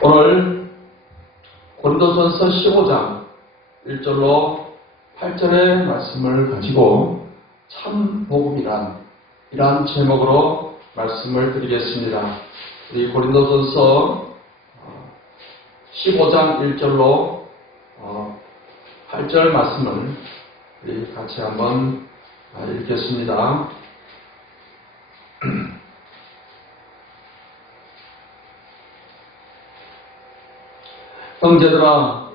오늘 고린도전서 15장 1절로 8절의 말씀을 가지고 참 복음이란 이러한 제목으로 말씀을 드리겠습니다. 우리 고린도전서 15장 1절로 8절 말씀을 우리 같이 한번 읽겠습니다. 형제들아,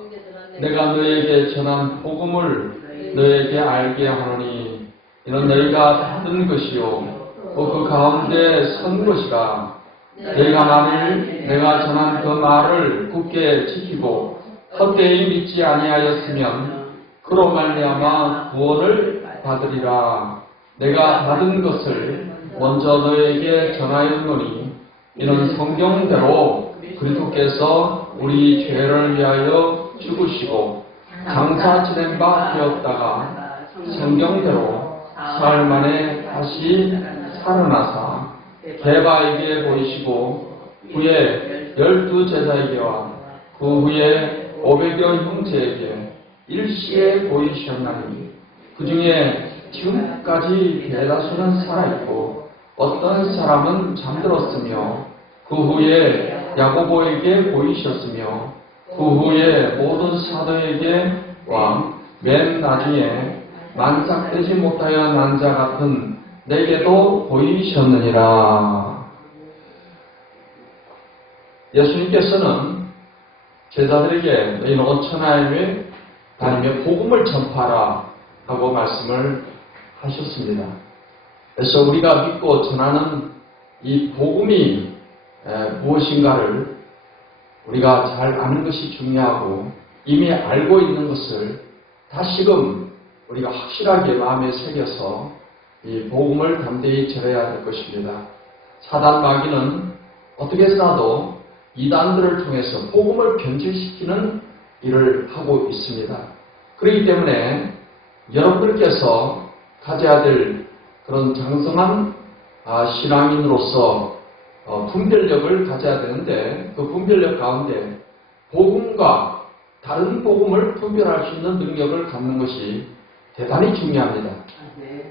내가 너에게 전한 복음을 너에게 알게 하노니 이는 너희가 받은 것이요 또 그 가운데 선 것이라. 너희가 만일 내가 전한 그 말을 굳게 지키고 헛되이 믿지 아니하였으면 그로 말미암아 구원을 받으리라. 내가 받은 것을 먼저 너에게 전하였노니 이는 성경대로 그리스도께서 우리 죄를 위하여 죽으시고 장사 지낸 바 되었다가 성경대로 사흘 만에 다시 살아나사 게바에게 보이시고 후에 12 제자에게와 그 후에 500여 형제에게 일시에 보이셨나니 그 중에 지금까지 대다수는 살아있고 어떤 사람은 잠들었으며 그 후에 야고보에게 보이셨으며 그 후에 모든 사도에게 와 맨 나중에 만삭되지 못하여 난 자 같은 내게도 보이셨느니라. 예수님께서는 제자들에게 너희는 온 천하에 다니며 복음을 전파하라 하고 말씀을 하셨습니다. 그래서 우리가 믿고 전하는 이 복음이 무엇인가를 우리가 잘 아는 것이 중요하고 이미 알고 있는 것을 다시금 우리가 확실하게 마음에 새겨서 이 복음을 담대히 전해야 될 것입니다. 사단 마귀는 어떻게 해서라도 이단들을 통해서 복음을 변질시키는 일을 하고 있습니다. 그렇기 때문에 여러분들께서 가져야 될 그런 장성한 신앙인으로서 분별력을 가져야 되는데 그 분별력 가운데 복음과 다른 복음을 분별할 수 있는 능력을 갖는 것이 대단히 중요합니다.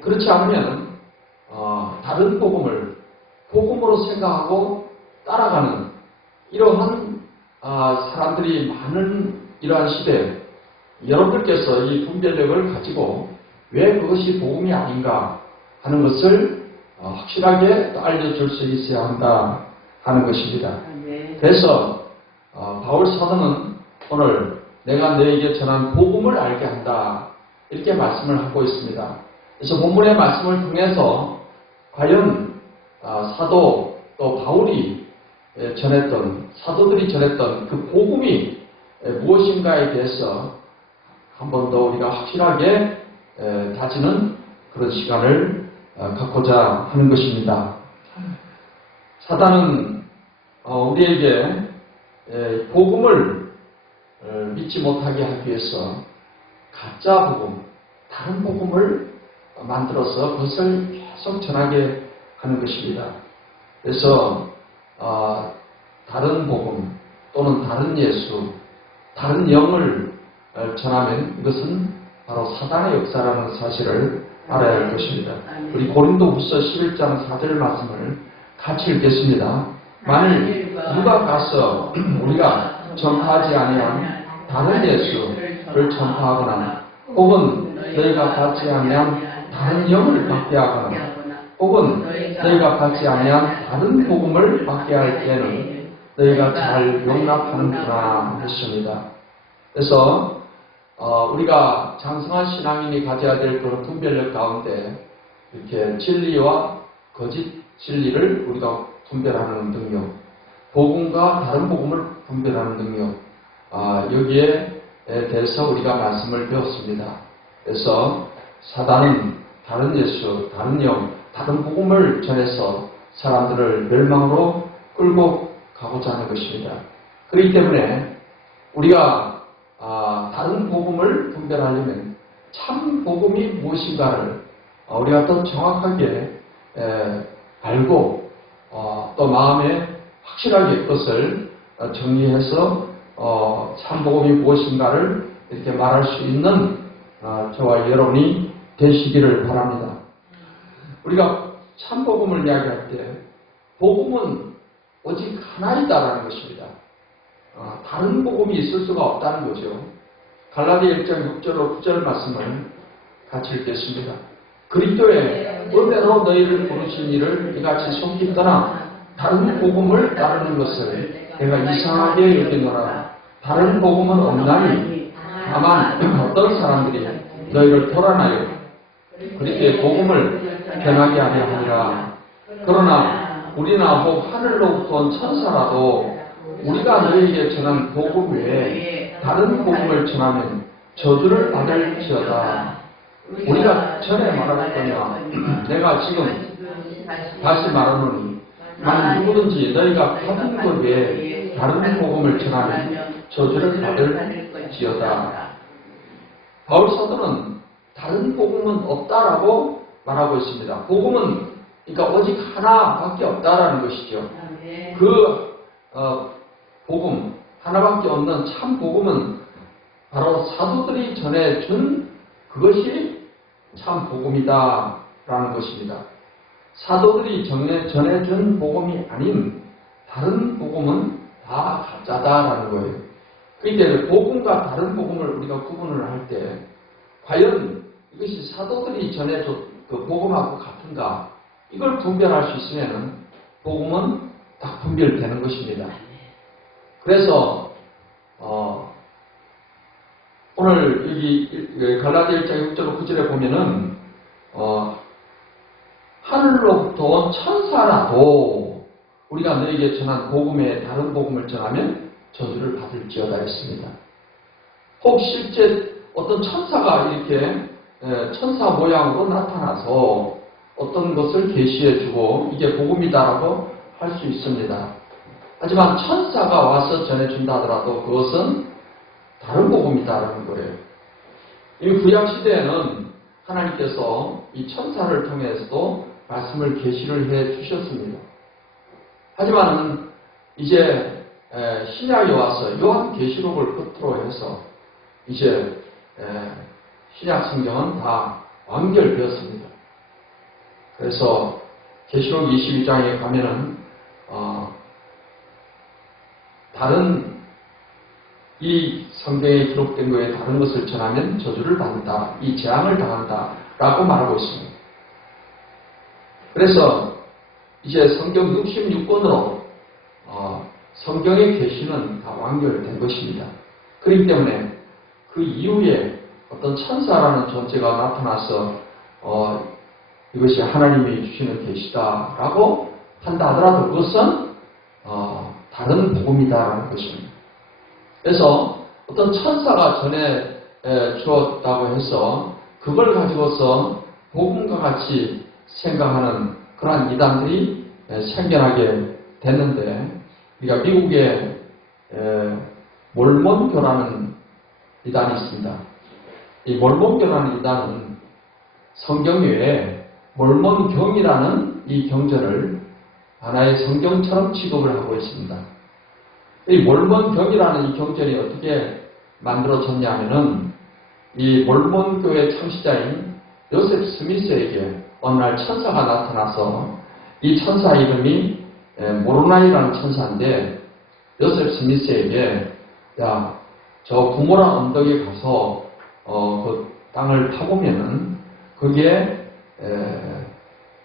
그렇지 않으면 다른 복음을 복음으로 생각하고 따라가는 이러한 사람들이 많은 이러한 시대에 여러분들께서 이 분별력을 가지고 왜 그것이 복음이 아닌가 하는 것을 확실하게 알려줄 수 있어야 한다 하는 것입니다. 그래서 바울 사도는 오늘 내가 너에게 전한 복음을 알게 한다 이렇게 말씀을 하고 있습니다. 그래서 본문의 말씀을 통해서 과연 사도 또 바울이 전했던 사도들이 전했던 그 복음이 무엇인가에 대해서 한 번 더 우리가 확실하게 다지는 그런 시간을 갖고자 하는 것입니다. 사단은 우리에게 복음을 믿지 못하게 하기 위해서 가짜 복음, 다른 복음을 만들어서 그것을 계속 전하게 하는 것입니다. 그래서 다른 복음 또는 다른 예수, 다른 영을 전하면 이것은 바로 사단의 역사라는 사실을 알아야 할 것입니다. 우리 고린도후서 11장 4절 말씀을 같이 읽겠습니다. 만일 누가 가서 우리가 전파하지 아니한 다른 예수를 전파하거나 혹은 너희가 받지 아니한 다른 영을 받게 하거나 혹은 너희가 받지 아니한 다른 복음을 받게 할 때는 너희가 잘 용납하는구나 했습니다. 그래서 우리가 장성한 신앙인이 가져야 될 그런 분별력 가운데 이렇게 진리와 거짓 진리를 우리가 분별하는 능력, 복음과 다른 복음을 분별하는 능력, 여기에 대해서 우리가 말씀을 배웠습니다. 그래서 사단은 다른 예수, 다른 영, 다른 복음을 전해서 사람들을 멸망으로 끌고 가고자 하는 것입니다. 그렇기 때문에 우리가 다른 복음을 분별하려면 참 복음이 무엇인가를 우리가 더 정확하게 알고 또 마음에 확실하게 그것을 정리해서 참복음이 무엇인가를 이렇게 말할 수 있는 저와 여러분이 되시기를 바랍니다. 우리가 참복음을 이야기할 때 복음은 오직 하나이다라는 것입니다. 다른 복음이 있을 수가 없다는 거죠. 갈라디아 1장 6절로 9절 말씀을 같이 읽겠습니다. 그리스도의 은혜로 너희를 부르신 이를 이같이 섬기거나 다른 복음을 따르는 것을 내가 이상하게 여기노라. 다른 복음은 없나니 다만 어떤 사람들이 너희를 도란하여 그리스도의 복음을 변하게 하려 하니라. 그러나 우리나 혹 하늘로부터 온 천사라도 우리가 너희에게 전한 복음 외에 다른 복음을 전하면 저주를 받을지어다. 우리가 전에 말하였거냐 내가 지금 다시 말하노니 만일 누구든지 너희가 받은 것 외에 다른 복음을 전하면 저주를 받을지어다. 바울 사도는 다른 복음은 없다라고 말하고 있습니다. 복음은 그러니까 오직 하나밖에 없다라는 것이죠. 복음 하나밖에 없는 참 복음은 바로 사도들이 전해준 그것이 참 복음이다라는 것입니다. 사도들이 전해준 복음이 아닌 다른 복음은 다 가짜다라는 거예요. 그러니까 복음과 다른 복음을 우리가 구분을 할 때 과연 이것이 사도들이 전해준 그 복음하고 같은가 이걸 분별할 수 있으면 복음은 딱 분별되는 것입니다. 그래서 오늘 여기 갈라디아 1장 6절 9절에 보면은 하늘로부터 온 천사라도 우리가 너에게 전한 복음에 다른 복음을 전하면 저주를 받을지어다 했습니다. 혹 실제 어떤 천사가 이렇게 천사 모양으로 나타나서 어떤 것을 계시해주고 이게 복음이다라고 할 수 있습니다. 하지만 천사가 와서 전해준다 하더라도 그것은 다른 복음이다라는 거예요. 이 구약시대에는 하나님께서 이 천사를 통해서도 말씀을 계시를 해 주셨습니다. 하지만 이제 신약에 와서 요한계시록을 끝으로 해서 이제 신약 성경은 다 완결되었습니다. 그래서 계시록 22장에 가면은 다른 이 성경에 기록된 거에 다른 것을 전하면 저주를 받는다, 이 재앙을 당한다 라고 말하고 있습니다. 그래서 이제 성경 66권으로 성경의 계시는 다 완결된 것입니다. 그렇기 때문에 그 이후에 어떤 천사라는 존재가 나타나서 이것이 하나님이 주시는 계시다라고 한다 하더라도 그것은 다른 복음이다라는 것입니다. 그래서 어떤 천사가 전해 주었다고 해서 그걸 가지고서 복음과 같이 생각하는 그러한 이단들이 생겨나게 됐는데 우리가 미국에 몰몬교라는 이단이 있습니다. 이 몰몬교라는 이단은 성경 외에 몰몬경이라는 이 경전을 하나의 성경처럼 취급을 하고 있습니다. 이 몰몬경이라는 이 경전이 어떻게 만들어졌냐 하면은 이 몰몬교의 창시자인 요셉 스미스에게 어느 날 천사가 나타나서 이 천사 이름이 모로나이라는 천사인데 요셉 스미스에게 야, 저 구모란 언덕에 가서 그 땅을 파보면은 거기에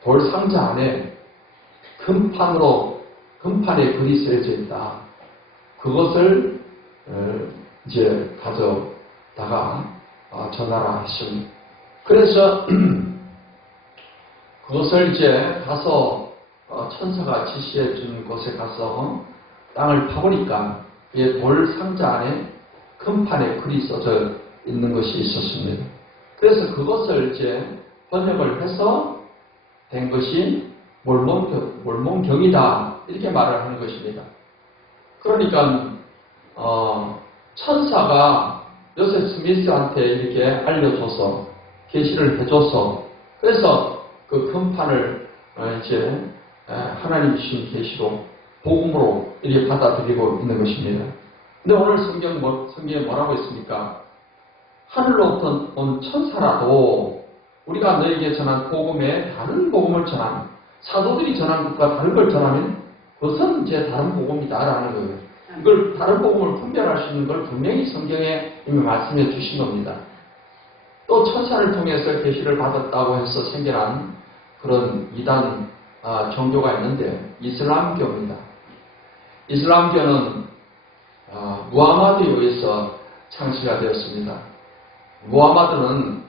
돌 상자 안에 금판에 글이 쓰여져 있다. 그것을 이제 가져다가 전하라 했습니다. 그래서 그것을 이제 가서 천사가 지시해 준 곳에 가서 땅을 파보니까 돌 상자 안에 금판에 글이 써져 있는 것이 있었습니다. 그래서 그것을 이제 번역을 해서 된 것이 몰몬경이다 이렇게 말을 하는 것입니다. 그러니까 천사가 요셉 스미스한테 이렇게 알려줘서 계시를 해줘서 그래서 그 금판을 이제 하나님 주신 계시로 복음으로 이렇게 받아들이고 있는 것입니다. 근데 오늘 성경에 뭐라고 했습니까? 하늘로부터 온 천사라도 우리가 너에게 전한 복음에 다른 복음을 전하면, 사도들이 전한 것과 다른 걸 전하면 그것은 제 다른 복음이다라는 거예요. 이걸 다른 복음을 분별할 수 있는 걸 분명히 성경에 이미 말씀해 주신 겁니다. 또 천사를 통해서 계시를 받았다고 해서 생겨난 그런 이단 종교가 있는데 이슬람교입니다. 이슬람교는 무하마드에 의해서 창시가 되었습니다. 무하마드는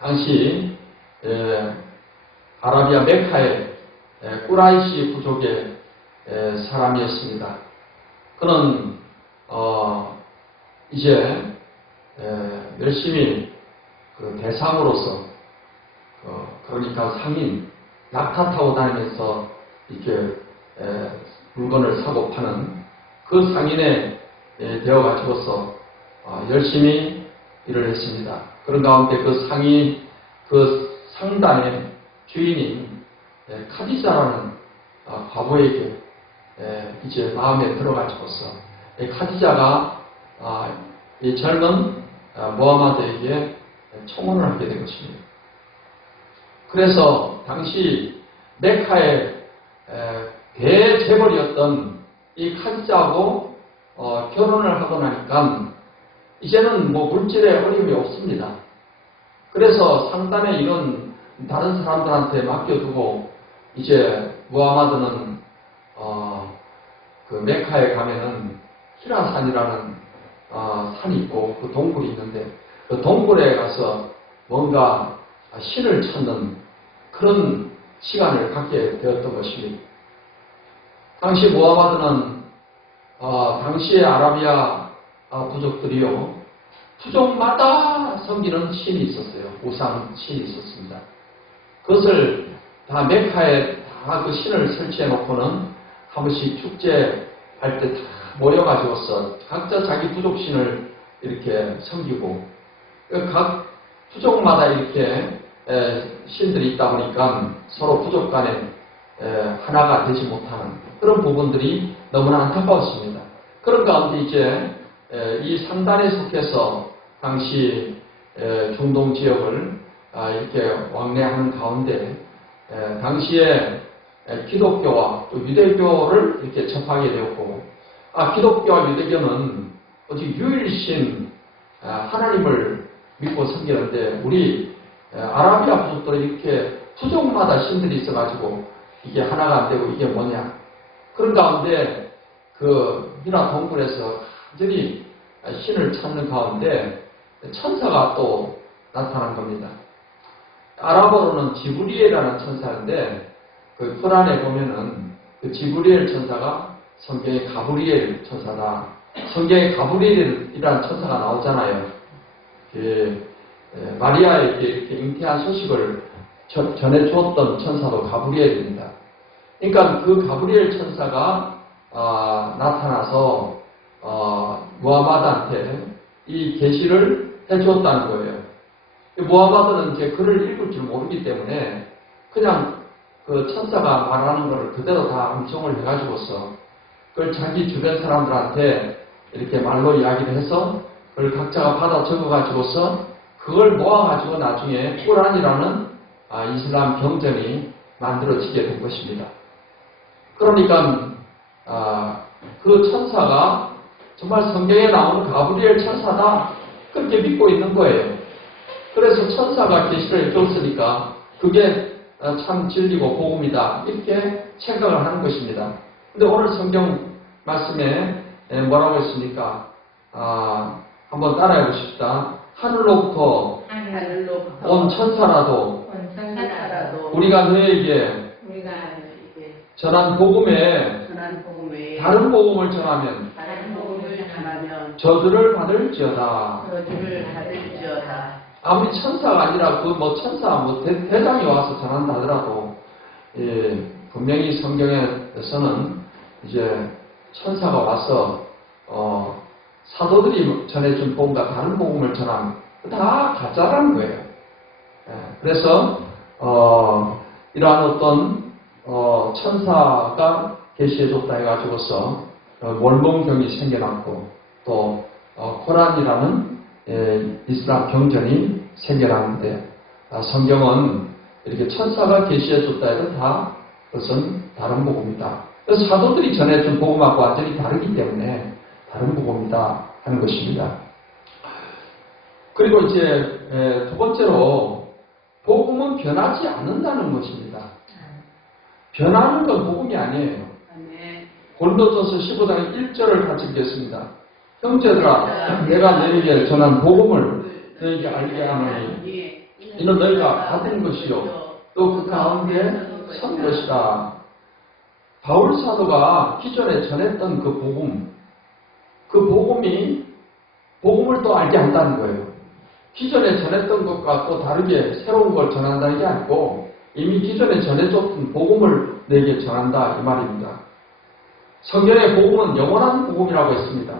당시 아라비아 메카의 꾸라이시 부족의 사람이었습니다. 그는 이제 열심히 그 대상으로서 그러니까 상인 낙타 타고 다니면서 이렇게 물건을 사고 파는 그 상인에 되어가지고서 열심히 일을 했습니다. 그런 가운데 그 상인 그 상단의 주인인 카디자라는 과부에게 이제 마음에 들어가지고서 카디자가 이 젊은 무하마드에게 청혼을 하게 된 것입니다. 그래서 당시 메카의 대재벌이었던 이 카디자하고 결혼을 하고 나니까 이제는 뭐 물질에 어려움이 없습니다. 그래서 상단의 일은 다른 사람들한테 맡겨두고 이제 무하마드는 그 메카에 가면은 히라산이라는 산이 있고 그 동굴이 있는데 그 동굴에 가서 뭔가 신을 찾는 그런 시간을 갖게 되었던 것입니다. 당시 무하마드는 당시의 아라비아 부족들이요 부족마다 섬기는 신이 있었어요. 우상 신이 있었습니다. 그것을 다 메카에 다 그 신을 설치해 놓고는 한 번씩 축제할 때 다 모여가지고서 각자 자기 부족신을 이렇게 섬기고 각 부족마다 이렇게 신들이 있다 보니까 서로 부족 간에 하나가 되지 못하는 그런 부분들이 너무나 안타까웠습니다. 그런 가운데 이제 이 상단에 속해서 당시 중동 지역을 이렇게 왕래하는 가운데 당시에 기독교와 또 유대교를 이렇게 접하게 되었고 기독교와 유대교는 오직 유일신 하나님을 믿고 섬기는데 우리 아라비아 부족들은 이렇게 부족마다 신들이 있어가지고 이게 하나가 안 되고 이게 뭐냐 그런 가운데 그 히라 동굴에서 완전히 신을 찾는 가운데 천사가 또 나타난 겁니다. 아랍어로는 지브리엘이라는 천사인데 그 쿠란에 보면은 그 지브리엘 천사가 성경에 가브리엘 천사다. 성경에 가브리엘이라는 천사가 나오잖아요. 마리아에게 이렇게 잉태한 소식을 전해주었던 천사도 가브리엘입니다. 그러니까 그 가브리엘 천사가 나타나서 무하마드한테 이 계시를 해주었다는 거예요. 무하마드는 이제 글을 읽을 줄 모르기 때문에 그냥 그 천사가 말하는 것을 그대로 다 암송을 해가지고서 그걸 자기 주변 사람들한테 이렇게 말로 이야기를 해서 그걸 각자가 받아 적어가지고서 그걸 모아가지고 나중에 꾸란이라는 이슬람 경전이 만들어지게 된 것입니다. 그러니까 그 천사가 정말 성경에 나오는 가브리엘 천사다 그렇게 믿고 있는 거예요. 그래서 천사가 계시를 해줬으니까 그게 참 진리고 복음이다 이렇게 생각을 하는 것입니다. 근데 오늘 성경 말씀에 뭐라고 했습니까? 한번 따라해 보십시다. 하늘로부터 온 천사라도 우리가 너에게 전한 복음에 다른 복음을 전하면 저주를 받을지어다. 아무리 천사가 아니라 그 뭐 천사 뭐 대장이 와서 전한다 하더라도 분명히 성경에서는 이제 천사가 와서 사도들이 전해준 복음과 다른 복음을 전하면 다 가짜라는 거예요. 그래서 이러한 어떤 천사가 계시해줬다 해가지고서 월몽경이 생겨났고 또 코란이라는 이슬람 경전이 생겨났는데 성경은 이렇게 천사가 계시해줬다 해도 다 그것은 다른 복음이다. 그래서 사도들이 전해준 복음하고 완전히 다르기 때문에 다른 복음이다 하는 것입니다. 그리고 이제 두 번째로 복음은 변하지 않는다는 것입니다. 변하는 건 복음이 아니에요. 고린도전서 15장 1절을 같이 읽겠습니다. 형제들아, 내가 너희에게 전한 복음을 너희에게 알게 하노니 이는 너희가 받은 것이요 또 그 가운데 선 것이다. 바울 사도가 기존에 전했던 그 복음이 복음을 또 알게 한다는 거예요. 기존에 전했던 것과 또 다르게 새로운 걸 전한다는 게 아니고 이미 기존에 전해줬던 복음을 너에게 전한다 이 말입니다. 성경의 복음은 영원한 복음이라고 했습니다.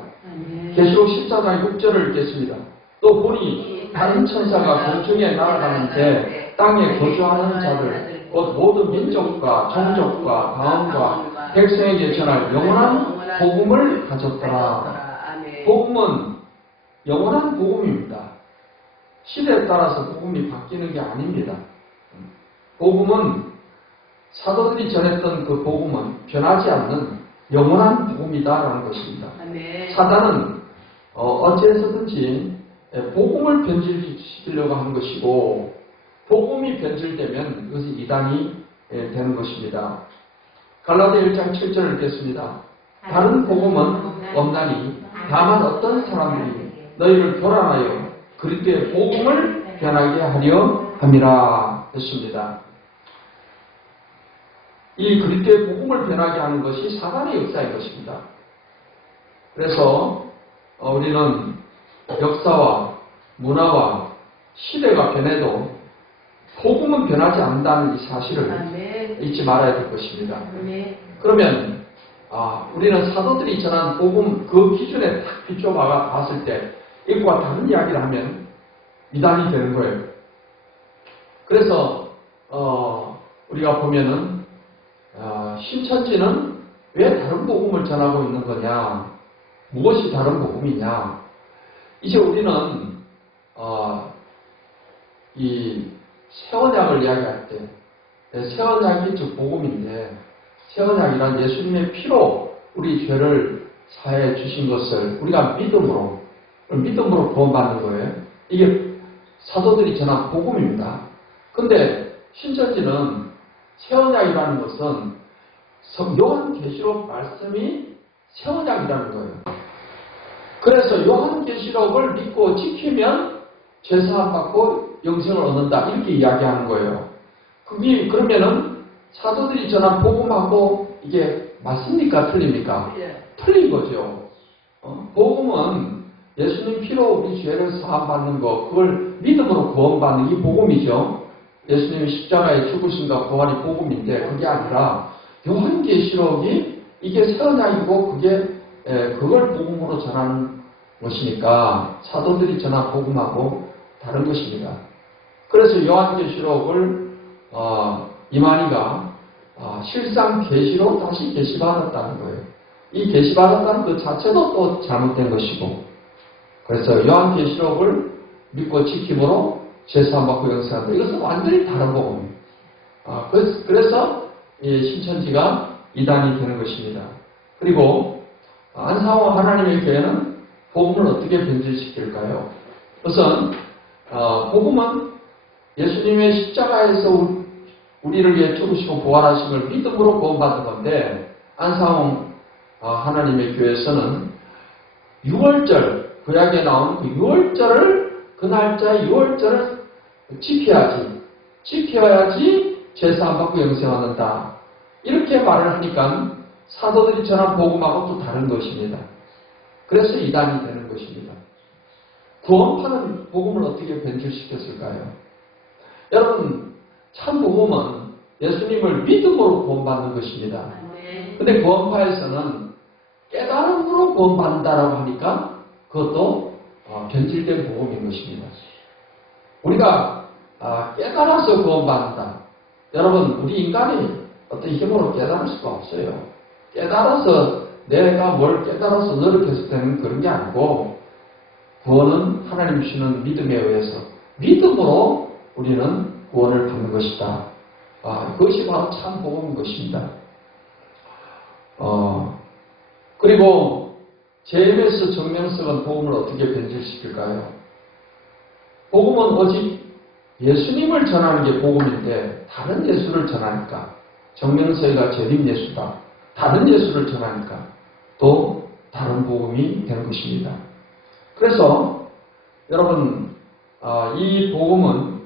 계시록 14장 6절을 읽겠습니다. 또 보니 다른 천사가 공중에 날아가는데 땅에 거주하는 자들 곧 모든 민족과 종족과 가문과 백성에게 전할 영원한 복음을 가졌더라. 복음은 영원한 복음입니다. 시대에 따라서 복음이 바뀌는 게 아닙니다. 복음은 사도들이 전했던 그 복음은 변하지 않는 영원한 복음이다라는 것입니다. 사단은 어찌해서든지 복음을 변질시키려고 하는 것이고 복음이 변질되면 그것이 이단이 되는 것입니다. 갈라디아 1장 7절을 읽겠습니다. 다른 복음은 없나니 다만 어떤 사람들이 너희를 교란하여 그리스도의 복음을 변하게 하려 함이라 했습니다. 이 그리스도의 복음을 변하게 하는 것이 사단의 역사인 것입니다. 그래서 우리는 역사와 문화와 시대가 변해도 복음은 변하지 않는다는 이 사실을 잊지 말아야 될 것입니다. 그러면 우리는 사도들이 전한 복음 그 기준에 딱 비춰봐 봤을 때 이것과 다른 이야기를 하면 이단이 되는 거예요. 그래서 우리가 보면은 신천지는 왜 다른 복음을 전하고 있는 거냐? 무엇이 다른 복음이냐? 이제 우리는 이 새언약을 이야기할 때 새언약이 즉 복음인데 새언약이란 예수님의 피로 우리 죄를 사해 주신 것을 우리가 믿음으로 구원받는 거예요. 이게 사도들이 전한 복음입니다. 근데 신천지는 새언약이라는 것은 요한계시록 말씀이 새언약이라는 거예요. 그래서 요한계시록을 믿고 지키면 죄사함 받고 영생을 얻는다 이렇게 이야기하는 거예요. 그러면은 사도들이 전한 복음하고 이게 맞습니까? 틀립니까? 틀린 거죠. 복음은 예수님 피로 우리 죄를 사함 받는 거, 그걸 믿음으로 구원받는 이 복음이죠. 예수님이 십자가에 죽으신가 부활이 복음인데 그게 아니라 요한계시록이 이게 새언약이고 그걸 복음으로 전하는 것이니까 사도들이 전한 복음하고 다른 것입니다. 그래서 요한계시록을 이만희가 실상 계시로 다시 계시받았다는 거예요. 이 계시받았다는 그 자체도 또 잘못된 것이고 그래서 요한계시록을 믿고 지킴으로 죄사함 받고 영생한다. 이것은 완전히 다른 복음입니다. 그래서 신천지가 이단이 되는 것입니다. 그리고 안상호 하나님의 교회는 복음을 어떻게 변질시킬까요? 우선 복음은 예수님의 십자가에서 우리를 위해 죽으시고 부활하신 걸 믿음으로 구원받는 건데 안상호 하나님의 교회에서는 6월절 구약에 나온 그 6월절을 그 날짜에 6월절을 지켜야지 죄사함 받고 영생 얻는다. 이렇게 말을 하니까 사도들이 전한 복음하고 또 다른 것입니다. 그래서 이단이 되는 것입니다. 구원파는 복음을 어떻게 변질시켰을까요? 여러분, 참 복음은 예수님을 믿음으로 구원받는 것입니다. 근데 구원파에서는 깨달음으로 구원받는다라고 하니까 그것도 변질된 복음인 것입니다. 우리가 깨달아서 구원받는다. 여러분, 우리 인간이 어떤 힘으로 깨달을 수가 없어요. 깨달아서 내가 뭘 깨달아서 노력해서 되는 그런 게 아니고 구원은 하나님 주시는 믿음에 의해서 믿음으로 우리는 구원을 받는 것이다. 그것이 바로 참 복음인 것입니다. 그리고 JMS 정명석은 복음을 어떻게 변질시킬까요? 복음은 오직 예수님을 전하는 게 복음인데 다른 예수를 전하니까 정명석이가 재림 예수다. 다른 예수를 전하니까 또 다른 복음이 되는 것입니다. 그래서 여러분 이 복음은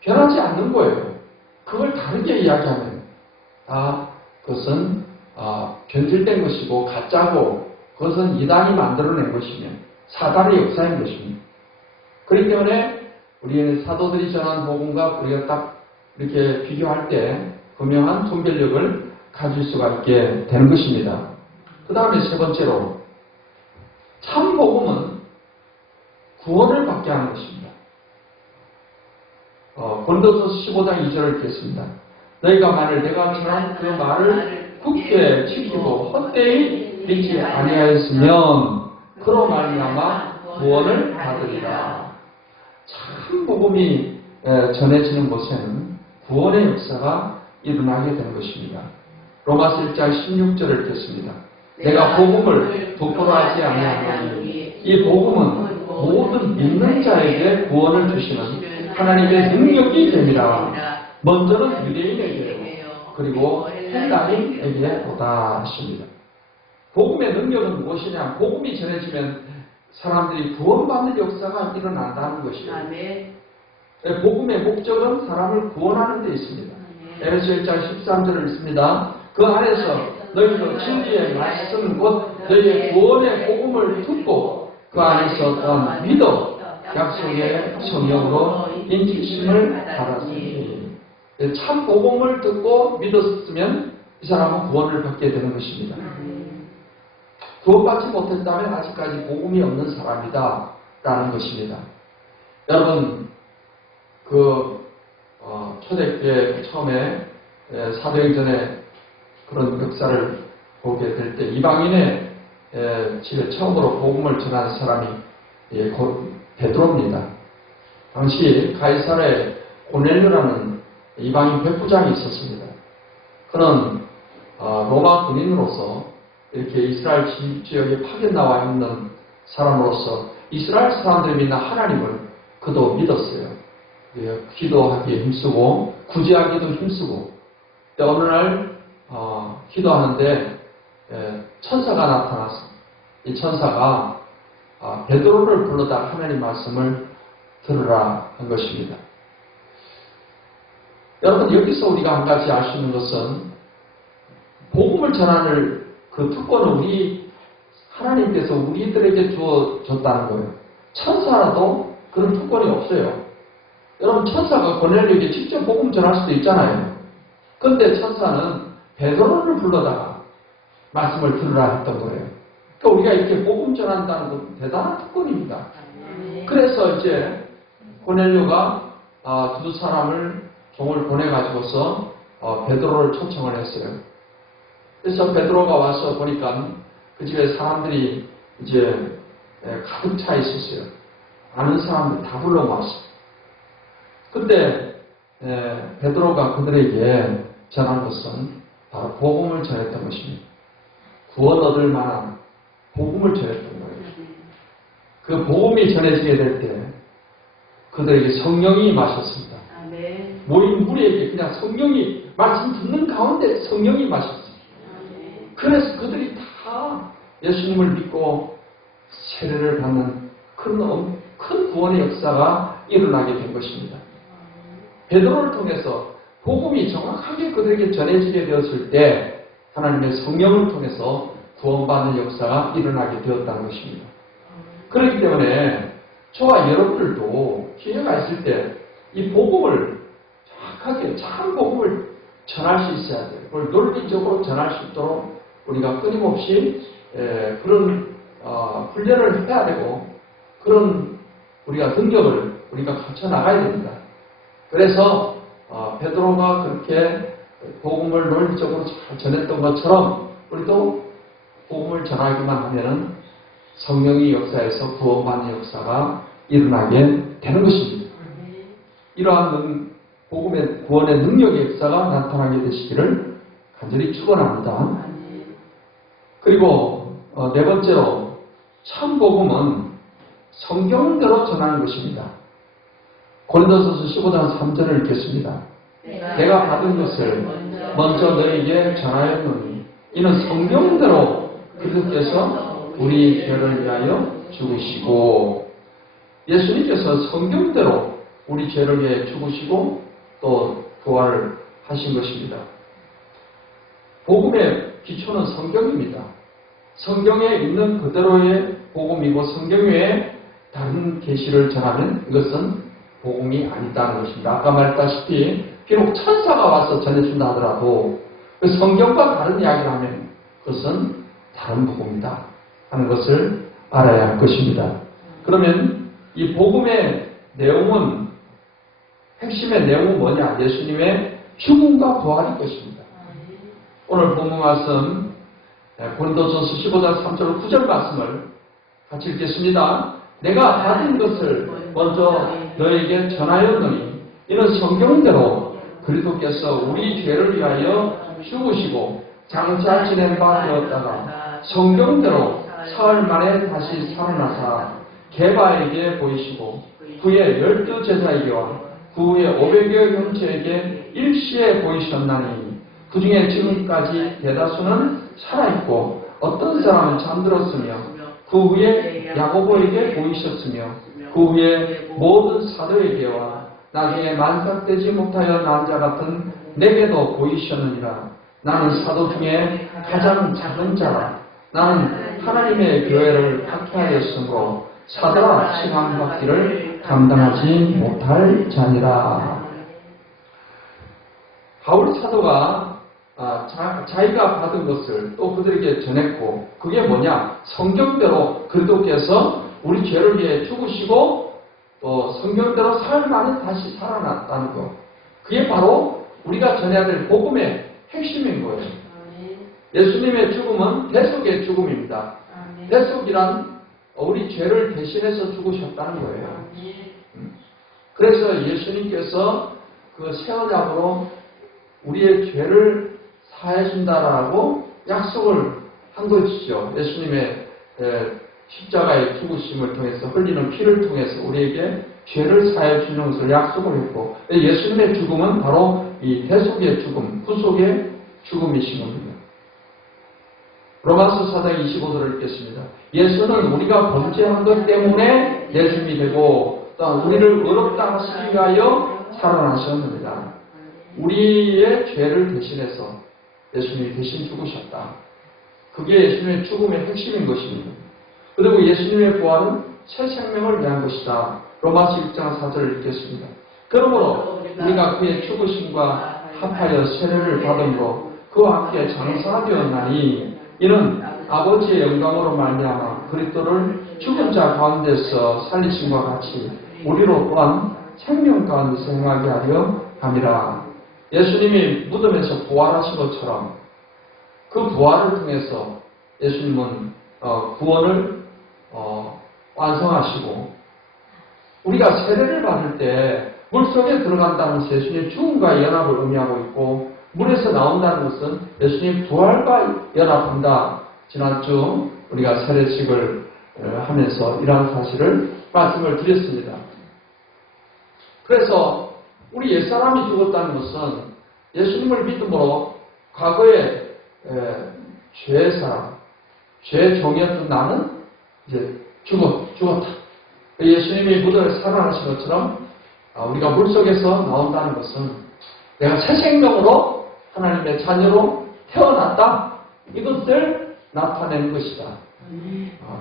변하지 않는 거예요. 그걸 다르게 이야기하면 그것은 변질된 것이고 가짜고 그것은 이단이 만들어낸 것이며 사단의 역사인 것입니다. 그렇기 때문에 우리 사도들이 전한 복음과 우리가 딱 이렇게 비교할 때 분명한 분별력을 가질 수가 있게 되는 것입니다. 그 다음에 세 번째로 참 복음은 구원을 받게 하는 것입니다. 고린도서 15장 2절을 읽겠습니다. 너희가 만일 내가 전한 그 말을 굳게 지키고 헛되이 믿지 아니하였으면 그로 말미암아 구원을 받으리라. 참 복음이 전해지는 곳에는 구원의 역사가 일어나게 되는 것입니다. 로마서 1장 16절을 읽겠습니다. 내가 복음을 부끄러워하지 아니하노니 이 복음은 모든 믿는 자에게 구원을 주시는 하나님의 능력이 됩니다. 먼저는 유대인에게 그리고 헬라인에게 오다 하십니다. 복음의 능력은 무엇이냐? 복음이 전해지면 사람들이 구원받는 역사가 일어난다는 것이에요. 복음의 목적은 사람을 구원하는 데 있습니다. 에베소 1장 13절을 읽습니다. 그 안에서 너희도 진리의 말씀 곧 너희의 구원의 복음을 듣고 그 안에서 또한 믿어 약속의 성령으로 인치심을 받았으니 참 복음을 듣고 믿었으면 이 사람은 구원을 받게 되는 것입니다. 구원받지 못했다면 아직까지 복음이 없는 사람이다 라는 것입니다. 여러분 초대교회 처음에 사도행전에 그런 역사를 보게 될 때 이방인의 집에 처음으로 복음을 전하는 사람이 베드로입니다. 당시 가이사랴에 고넬료라는 이방인 백부장이 있었습니다. 그는 로마 군인으로서 이렇게 이스라엘 지역에 파견 나와 있는 사람으로서 이스라엘 사람들이 믿는 하나님을 그도 믿었어요. 기도하기에 힘쓰고 구제하기도 힘쓰고 어느 날 기도하는데 천사가 나타나서 이 천사가 베드로를 불러다 하나님 말씀을 들으라 한 것입니다. 여러분 여기서 우리가 한 가지 알 수 있는 것은 복음을 전하는 그 특권은 하나님께서 우리들에게 주어줬다는 거예요. 천사라도 그런 특권이 없어요. 여러분 천사가 고넬료에게 직접 복음 전할 수도 있잖아요. 그런데 천사는 베드로를 불러다가 말씀을 들으라 했던 거예요. 그러니까 우리가 이렇게 복음 전한다는 건 대단한 특권입니다. 그래서 이제 고넬료가 두 사람을 종을 보내가지고서 베드로를 초청을 했어요. 그래서 베드로가 와서 보니까 그 집에 사람들이 이제 가득 차 있었어요. 아는 사람들 다 불러모았어요. 그때 베드로가 그들에게 전한 것은 바로 복음을 전했던 것입니다. 구원 얻을 만한 복음을 전했던 거예요. 그 복음이 전해지게 될 때 그들에게 성령이 임하셨습니다. 모인 무리에게 그냥 성령이 말씀 듣는 가운데 성령이 임하셨어요. 그래서 그들이 다 예수님을 믿고 세례를 받는 큰 구원의 역사가 일어나게 된 것입니다. 베드로를 통해서 복음이 정확하게 그들에게 전해지게 되었을 때 하나님의 성령을 통해서 구원받는 역사가 일어나게 되었다는 것입니다. 그렇기 때문에 저와 여러분들도 기회가 있을 때 이 복음을 정확하게 참 복음을 전할 수 있어야 돼요. 그걸 논리적으로 전할 수 있도록 우리가 끊임없이 그런 훈련을 해야 되고 그런 우리가 능력을 우리가 갖춰 나가야 됩니다. 그래서 베드로가 그렇게 복음을 논리적으로 잘 전했던 것처럼 우리도 복음을 전하기만 하면은 성령의 역사에서 구원받는 역사가 일어나게 되는 것입니다. 이러한 복음의 구원의 능력의 역사가 나타나게 되시기를 간절히 축원합니다. 그리고 네 번째로 참 복음은 성경대로 전하는 것입니다. 고린도서서 15장 3절을 읽겠습니다. 내가 받은 것을 먼저 너에게 전하였노니 이는 성경대로 그리스도께서 우리 죄를 위하여 죽으시고, 예수님께서 성경대로 우리 죄를 위해 죽으시고 또 부활하신 것입니다. 복음의 기초는 성경입니다. 성경에 있는 그대로의 복음이고 성경 외에 다른 계시를 전하면 이것은 복음이 아니다는 것입니다. 아까 말했다시피 비록 천사가 와서 전해준다 하더라도 그 성경과 다른 이야기를 하면 그것은 다른 복음이다 하는 것을 알아야 할 것입니다. 그러면 이 복음의 내용은, 핵심의 내용은 뭐냐? 예수님의 죽음과 부활일 것입니다. 오늘 본문 말씀 고린도전서 15장 3절 9절 말씀을 같이 읽겠습니다. 내가 받은 것을 먼저 너에게 전하였노니 이는 성경대로 그리스도께서 우리 죄를 위하여 죽으시고 장차 지낸 바 되었다가 성경대로 사흘 만에 다시 살아나사 게바에게 보이시고 그의 12제자에게와 그 후에 500여 형제에게 일시에 보이셨나니 그 중에 지금까지 대다수는 살아있고 어떤 사람은 잠들었으며 그 후에 야고보에게 보이셨으며 그 후에 모든 사도에게와 나중에 만삭되지 못하여 난 자 같은 내게도 보이셨느니라. 나는 사도 중에 가장 작은 자라. 나는 하나님의 교회를 박해하였으므로 사도라 칭함받기를 감당하지 못할 자니라. 바울 사도가 자기가 받은 것을 또 그들에게 전했고, 그게 뭐냐? 성경대로 그리스도께서 우리 죄를 위해 죽으시고 또 성경대로 사흘 만에 다시 살아났다는 것. 그게 바로 우리가 전해야 될 복음의 핵심인 거예요. 예수님의 죽음은 대속의 죽음입니다. 대속이란 우리 죄를 대신해서 죽으셨다는 거예요. 그래서 예수님께서 그 새 언약으로 우리의 죄를 사해준다라고 약속을 한 것이죠. 예수님의 십자가의 죽으심을 통해서 흘리는 피를 통해서 우리에게 죄를 사해 주는 것을 약속을 했고, 예수님의 죽음은 바로 이 대속의 죽음, 구속의 죽음이신 겁니다. 로마서 4장 25절을 읽겠습니다. 예수는 우리가 범죄한 것 때문에 내줌이 되고 또 우리를 의롭다 하시기 위하여 살아나셨느니라. 우리의 죄를 대신해서 예수님이 대신 죽으셨다. 그게 예수님의 죽음의 핵심인 것입니다. 그리고 예수님의 부활은 새 생명을 위한 것이다. 로마서 6장 4절을 읽겠습니다. 그러므로 우리가 그의 죽으심과 합하여 세례를 받음으로 그와 함께 장사되었나니 이는 아버지의 영광으로 말미암아 그리스도를 죽은 자 가운데서 살리심과 같이 우리로 또한 생명 가운데서 행하게 하려 함이라. 예수님이 무덤에서 부활하신 것처럼 그 부활을 통해서 예수님은 구원을 완성하시고, 우리가 세례를 받을 때 물속에 들어간다는 것은 예수님의 죽음과 연합을 의미하고 있고, 물에서 나온다는 것은 예수님 부활과 연합한다. 지난주 우리가 세례식을 하면서 이러한 사실을 말씀을 드렸습니다. 그래서 우리 옛사람이 죽었다는 것은 예수님을 믿음으로 과거에 죄사람, 죄의 종이었던 나는 이제 죽었다. 예수님이 무덤에 살아나신 것처럼 우리가 물속에서 나온다는 것은 내가 새 생명으로 하나님의 자녀로 태어났다. 이것을 나타내는 것이다.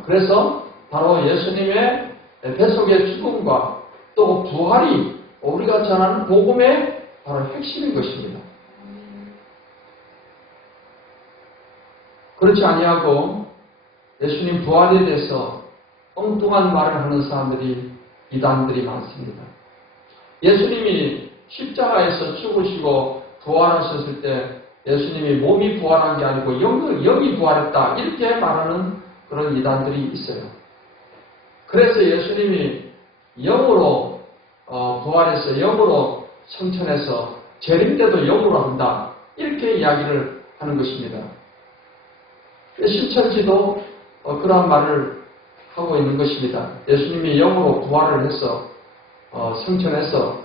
그래서 바로 예수님의 뱃속의 죽음과 또 부활이 우리가 전하는 복음의 바로 핵심인 것입니다. 그렇지 아니하고 예수님 부활에 대해서 엉뚱한 말을 하는 사람들이, 이단들이 많습니다. 예수님이 십자가에서 죽으시고 부활하셨을 때 예수님이 몸이 부활한 게 아니고 영이 부활했다. 이렇게 말하는 그런 이단들이 있어요. 그래서 예수님이 영으로 부활해서 영으로 성천해서 재림 때도 영으로 한다. 이렇게 이야기를 하는 것입니다. 신천지도 그러한 말을 하고 있는 것입니다. 예수님이 영으로 부활을 해서 성천해서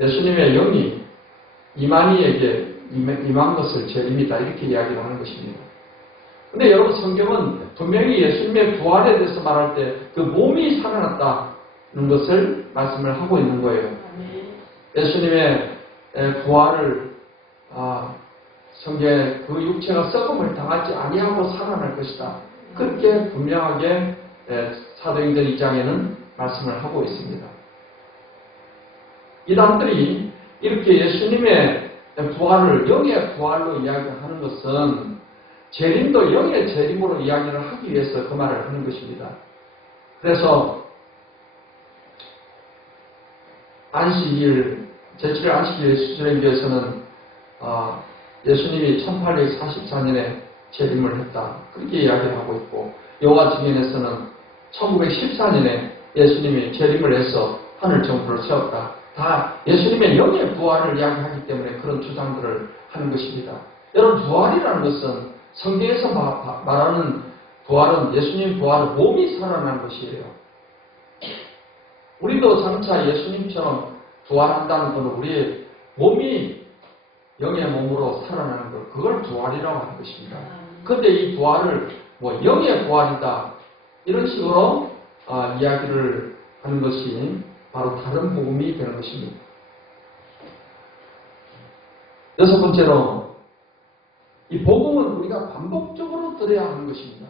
예수님의 영이 이만희에게 임한 것을 재림이다. 이렇게 이야기를 하는 것입니다. 근데 여러분 성경은 분명히 예수님의 부활에 대해서 말할 때 그 몸이 살아났다는 것을 말씀을 하고 있는 거예요. 예수님의 부활을 성경에 그 육체가 썩음을 당하지 아니하고 살아날 것이다. 그렇게 분명하게 사도행전 2장에는 말씀을 하고 있습니다. 이단들이 이렇게 예수님의 부활을 영의 부활로 이야기하는 것은 재림도 영의 재림으로 이야기를 하기 위해서 그 말을 하는 것입니다. 그래서 안식일, 제7일 안식일 수련교에서는 예수님이 1844년에 재림을 했다. 그렇게 이야기를 하고 있고, 여호와 증인에서는 1914년에 예수님이 재림을 해서 하늘 정부를 세웠다. 다 예수님의 영의 부활을 이야기하기 때문에 그런 주장들을 하는 것입니다. 여러분, 부활이라는 것은 성경에서 말하는 부활은 예수님 부활은 몸이 살아난 것이에요. 우리도 장차 예수님처럼 부활한다는 것은 우리의 몸이 영의 몸으로 살아나는 것, 그걸 부활이라고 하는 것입니다. 그런데 이 부활을 영의 부활이다 이런 식으로 이야기를 하는 것이 바로 다른 복음이 되는 것입니다. 여섯 번째로 이 복음은 우리가 반복적으로 들어야 하는 것입니다.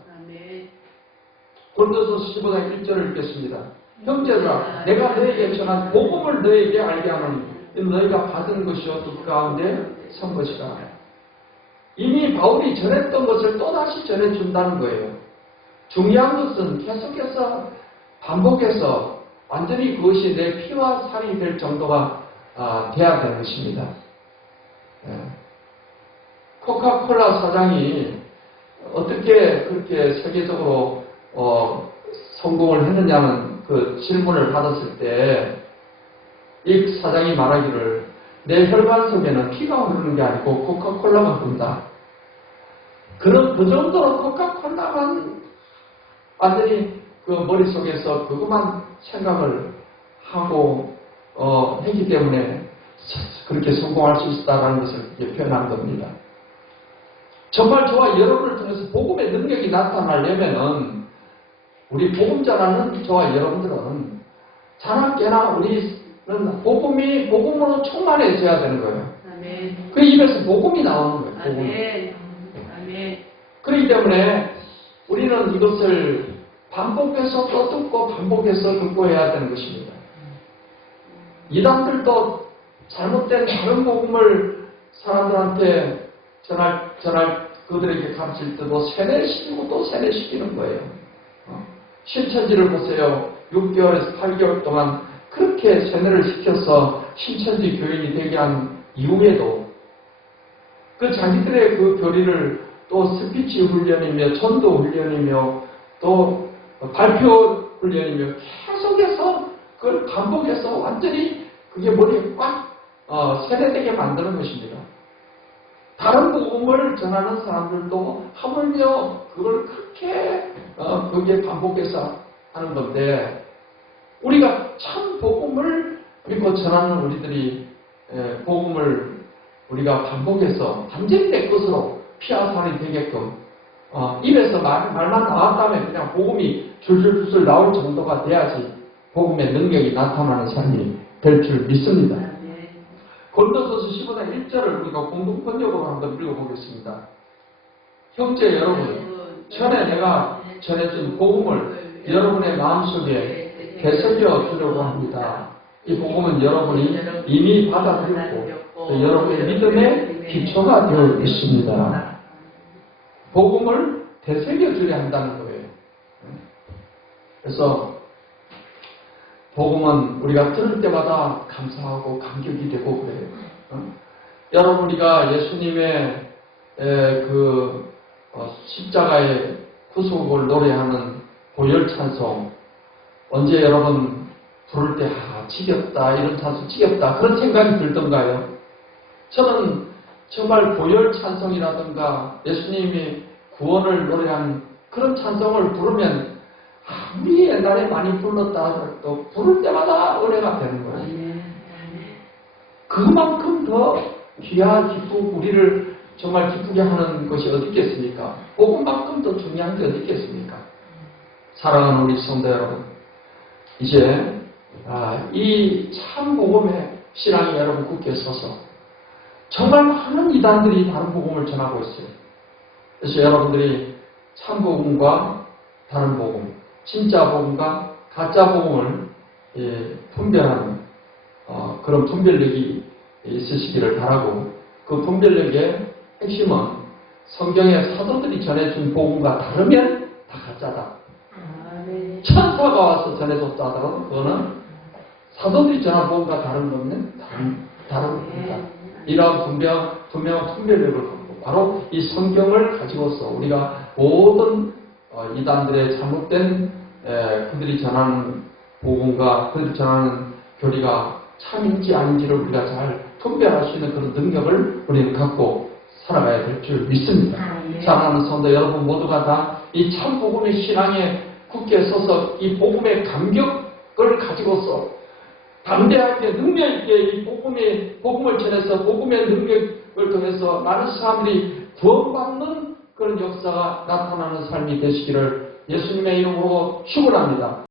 고린도서 15장 1절을 읽겠습니다. 형제들아, 내가 너에게 전한 복음을 너에게 알게 하노니 너희가 받은 것이요 그 가운데 선 것이라. 이미 바울이 전했던 것을 또다시 전해준다는 거예요. 중요한 것은 계속해서 반복해서 완전히 그것이 내 피와 살이 될 정도가 돼야 되는 것입니다. 코카콜라 사장이 어떻게 그렇게 세계적으로 성공을 했느냐는 그 질문을 받았을 때 이 사장이 말하기를 내 혈관 속에는 피가 흐르는 게 아니고 코카콜라가 흐른다. 그 정도로 코카콜라만 완전히 그 머릿속에서 그것만 생각을 하고 했기 때문에 그렇게 성공할 수 있다는 것을 표현한 겁니다. 정말 저와 여러분을 통해서 복음의 능력이 나타나려면은 우리 복음자라는 저와 여러분들은 자나깨나 우리는 복음으로 충만해져야 되는 거예요. 아멘. 그 입에서 복음이 나오는 거예요. 복음. 아멘. 그렇기 때문에 우리는 이것을 반복해서 또 듣고 반복해서 듣고 해야 되는 것입니다. 이단들도 잘못된 다른 복음을 사람들한테 전할 그들에게 가르칠 때도 세뇌시키고 또 세뇌시키는 거예요. 신천지를 보세요. 6개월에서 8개월 동안 그렇게 세뇌를 시켜서 신천지 교인이 되게 한 이후에도 그 자기들의 그 교리를 또 스피치 훈련이며 전도 훈련이며 또 발표 훈련이며 계속해서 그걸 반복해서 완전히 그게 머리에 꽉 세뇌되게 만드는 것입니다. 다른 복음을 전하는 사람들도 하물며 그걸 그렇게 거기에 반복해서 하는 건데 우리가 참 복음을 믿고 전하는 우리들이 복음을 우리가 반복해서 완전히 내 것으로 피와 살이 되게끔 입에서 말만 나왔다면 그냥 복음이 줄줄줄 나올 정도가 돼야지 복음의 능력이 나타나는 삶이 될 줄 믿습니다. 고린도서 15장 1절을 우리가 공동 번역으로 한번 읽어보겠습니다. 형제 여러분, 전에 내가 전해준 복음을 여러분의 마음속에 되새겨 주려고 합니다. 이 복음은 여러분이 이미 받아들였고 여러분의 믿음의 기초가 되어 있습니다. 복음을 되새겨 줘야 한다는 거예요. 그래서 복음은 우리가 들을 때마다 감사하고 감격이 되고 그래요. 여러분, 우리가 예수님의 십자가의 구속을 노래하는 보혈 찬송, 언제 여러분 부를 때 지겹다, 이런 찬송 지겹다 그런 생각이 들던가요? 저는 정말 보혈 찬송이라든가 예수님이 구원을 노래한 그런 찬송을 부르면 우리 옛날에 많이 불렀다 하더라도 부를 때마다 은혜가 되는 거예요. 그만큼 더 기쁘고 우리를 정말 기쁘게 하는 것이 어디 있겠습니까? 복음만큼 더 중요한 게 어디 있겠습니까? 사랑하는 우리 성도 여러분, 이제 이 참 복음의 신앙이 여러분 굳게 서서 정말 많은 이단들이 다른 복음을 전하고 있어요. 그래서 여러분들이 참 복음과 다른 복음, 진짜 복음과 가짜 복음을 분별하는 그런 분별력이 있으시기를 바라고, 그 분별력의 핵심은 성경의 사도들이 전해준 복음과 다르면 다 가짜다. 천사가 와서 전해줬다 하더라도 그거는 사도들이 전한 복음과 다른 거는 다른 겁니다. 이러한 분명한 분별력을 갖고 바로 이 성경을 가지고서 우리가 모든 이단들의 잘못된 그들이 전하는 복음과 그들이 전하는 교리가 참인지 아닌지를 우리가 잘 분별할 수 있는 그런 능력을 우리는 갖고 살아가야 될 줄 믿습니다. 사랑하는 성도 여러분 모두가 다 이 참 복음의 신앙에 굳게 서서 이 복음의 감격을 가지고서 담대하게 능력 있게 이 복음을 전해서 복음의 능력을 통해서 많은 사람들이 구원받는 그런 역사가 나타나는 삶이 되시기를 예수님의 이름으로 축원합니다.